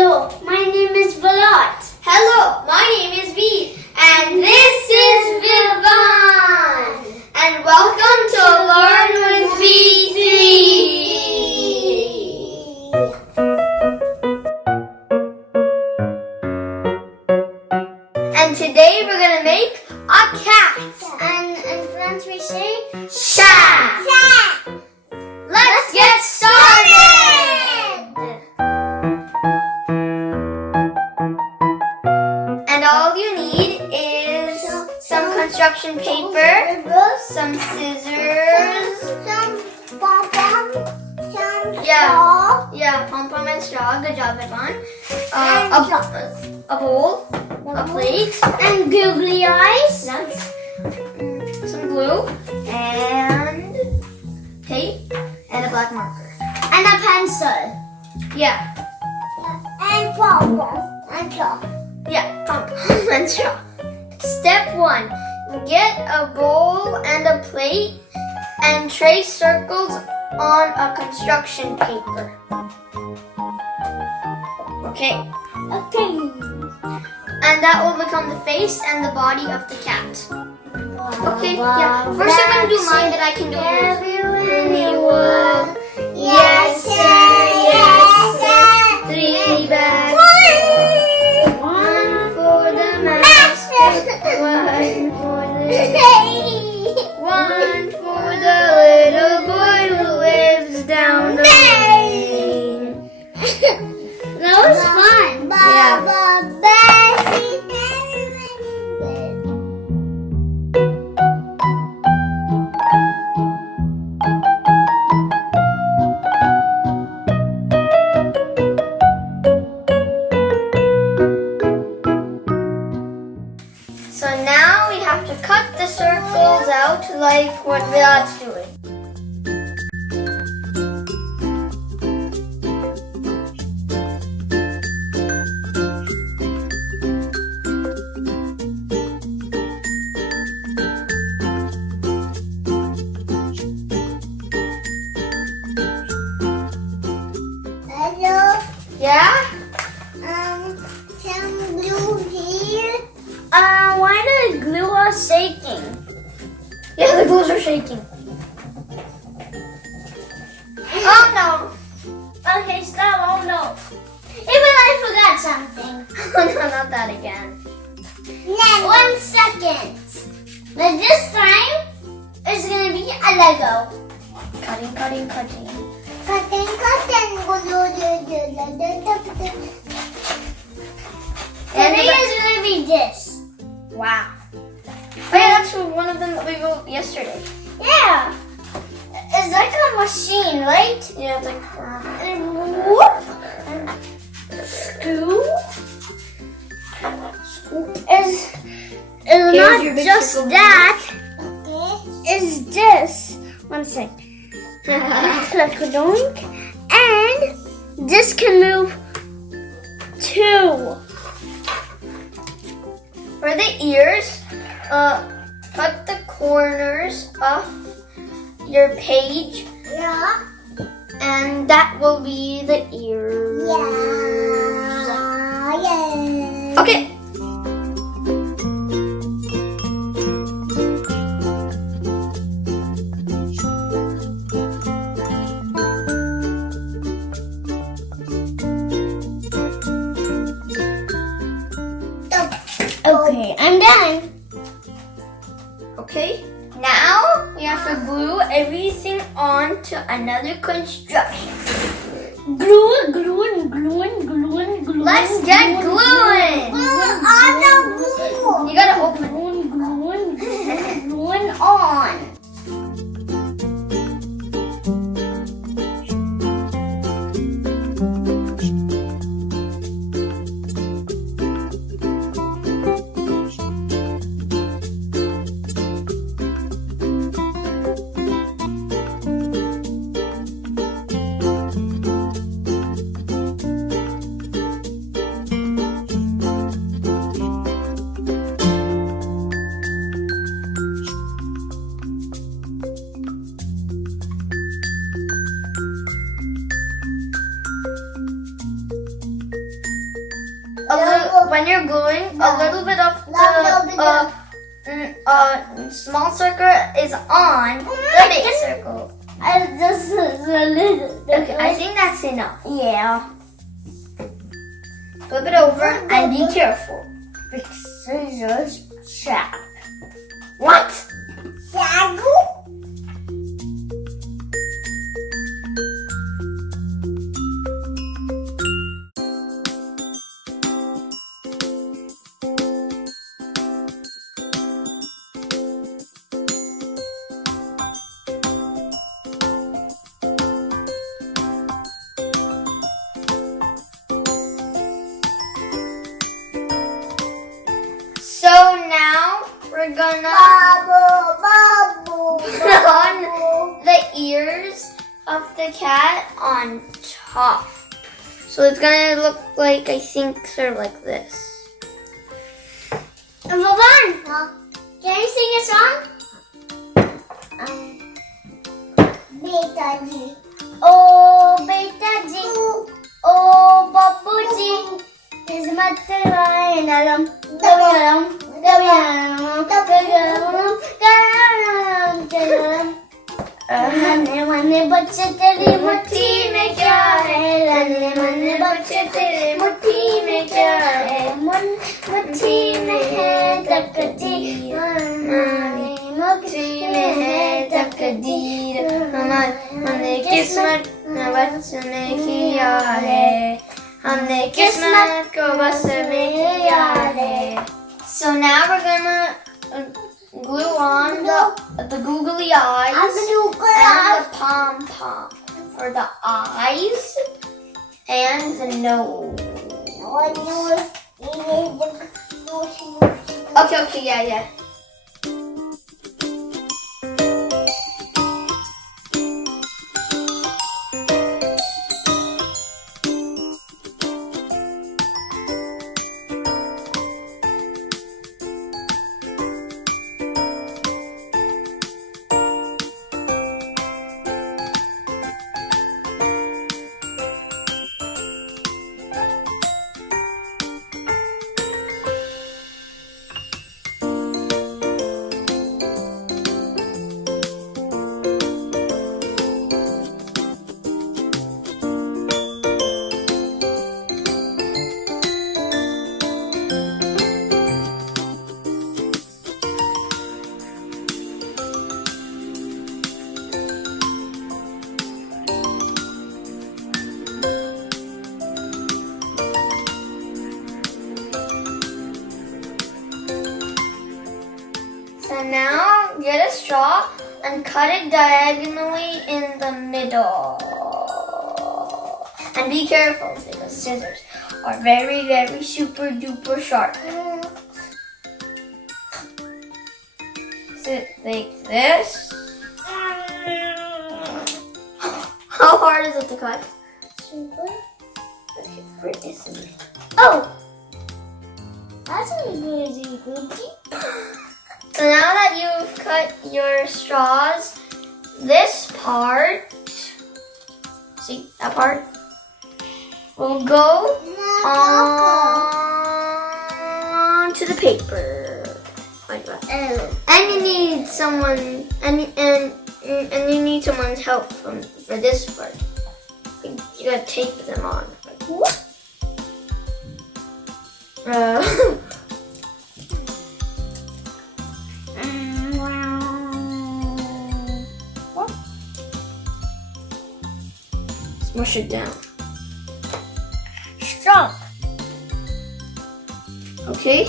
Hello, my name is Balat. Hello, my name is V, and this is Vivan. And welcome to Learn with V3. And today we're gonna make a cat. And in French we say Chat. Let's get started. And all you need is some construction paper, some scissors, some pom-pom, some pom-pom and straw. Good job, Ivan. And A bowl, a plate, and googly eyes. nice, some glue, and tape, and a black marker. And a pencil. Yeah, And pom-pom. And chalk. pom-pom and straw. Step 1. Get a bowl and a plate and trace circles on a construction paper. Okay. Okay. And that will become the face and the body of the cat. Okay, yeah. First I'm going to do mine, then I can do yours. Anyone? Yes, sir, yes, sir. 3 bags. One for the master. One for the little boy who lives down the lane. That was fun. So now we have to cut the circles out like what Virat's doing. Hello. Yeah? Some glue here. Why the glue are shaking? Yeah, the glues are shaking. Oh no! Okay, stop. Oh no. Even I forgot something. Oh no, not that again. 1 second. But this time, it's gonna be a Lego. Cutting, cutting, cutting. Cutting. And Today is gonna be this. wow. Oh yeah, that's one of them that we wrote yesterday. Yeah. It's like a machine, right? Yeah, it's like... And whoop. Scoop. Is Here's not your big just circle. that. Is this. 1 sec. Click-a-doink. And this can move too. For the ears, cut the corners off your page, Yeah. and that will be the ears. Yeah. Okay. Okay, I'm done. Okay. Now we have to glue everything on to another construction. Glue. Let's get gluing. You gotta open. Gluing on. when you're gluing, a little bit of the small circle is on the big circle. Just a little. Okay, I think that's enough. Yeah. Flip it over and be careful. Big scissors, sharp. What? Sagu? So now we're gonna Bubble, put on the ears of the cat on top. So it's gonna look like, I think, sort of like this. Vaughn, can you sing a song? Beta G. Oh, Beta G. Oh, Babu G. His mother and alam. नन्हे मन्हे बच्चे तेरी मुट्ठी में क्या है नन्हे मन्हे बच्चे तेरी मुट्ठी में क्या है मुट्ठी में है तकदीर मुट्ठी में है तकदीर हमने किस्मत बस में किया है हमने किस्मत को बस में किया है. So now we're gonna glue on the googly eyes and the pom-pom for the eyes and the nose. Okay, yeah. So now get a straw and cut it diagonally in the middle. And be careful because scissors are very, very super duper sharp. Sit like this. How hard is it to cut? Okay, where is it? Oh! That's a really good. So now that you've cut your straws, this part, see that part, will go on to the paper. Like that. And you need someone, and you need someone's help for this part. You gotta tape them on. Like, whoop. Smush it down. Stop. Okay.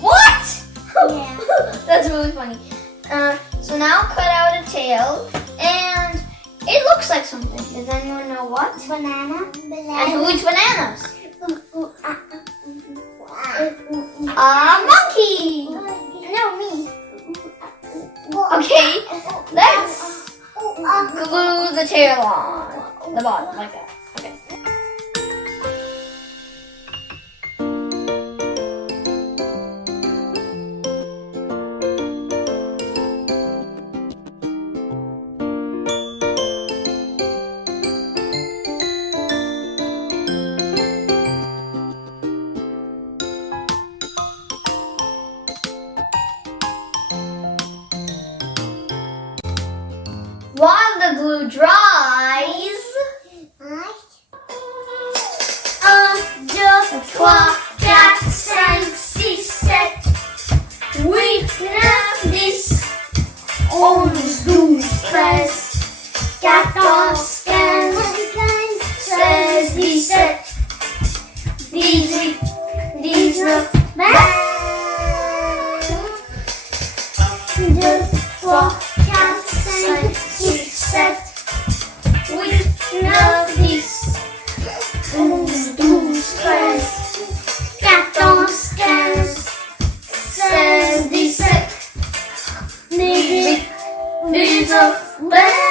What? Yeah. That's really funny. So now cut out a tail, and it looks like something. Does anyone know what? Banana. And who eats bananas? A monkey. No, me. Go. Okay, let's glue the tail on the bottom like that. Okay. While the glue dries, 1, 2, 3, 4, 5, 6, 7, 8, 9, 10, 11, 12, 13, 14, 15, 16, 17, 18, 19, 20. 2, 3, 4, 5, 6, 7, 8, 9, 10, 11, 12, 13, 14, 15, 16, 17, 18, 19, 20.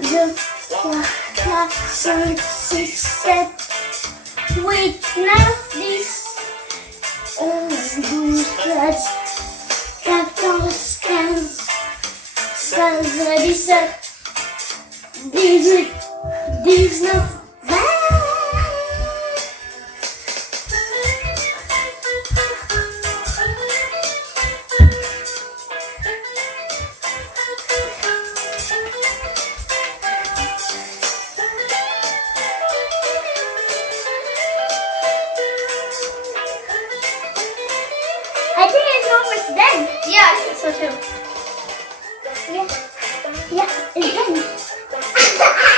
Deux, trois, quatre, cinq, six, sept, huit, neuf, 10, 11, 12, 13, 14, 15, 16, 17, 18, 19, 20. I think it's almost done. yeah, I think so too. Yeah, it's done.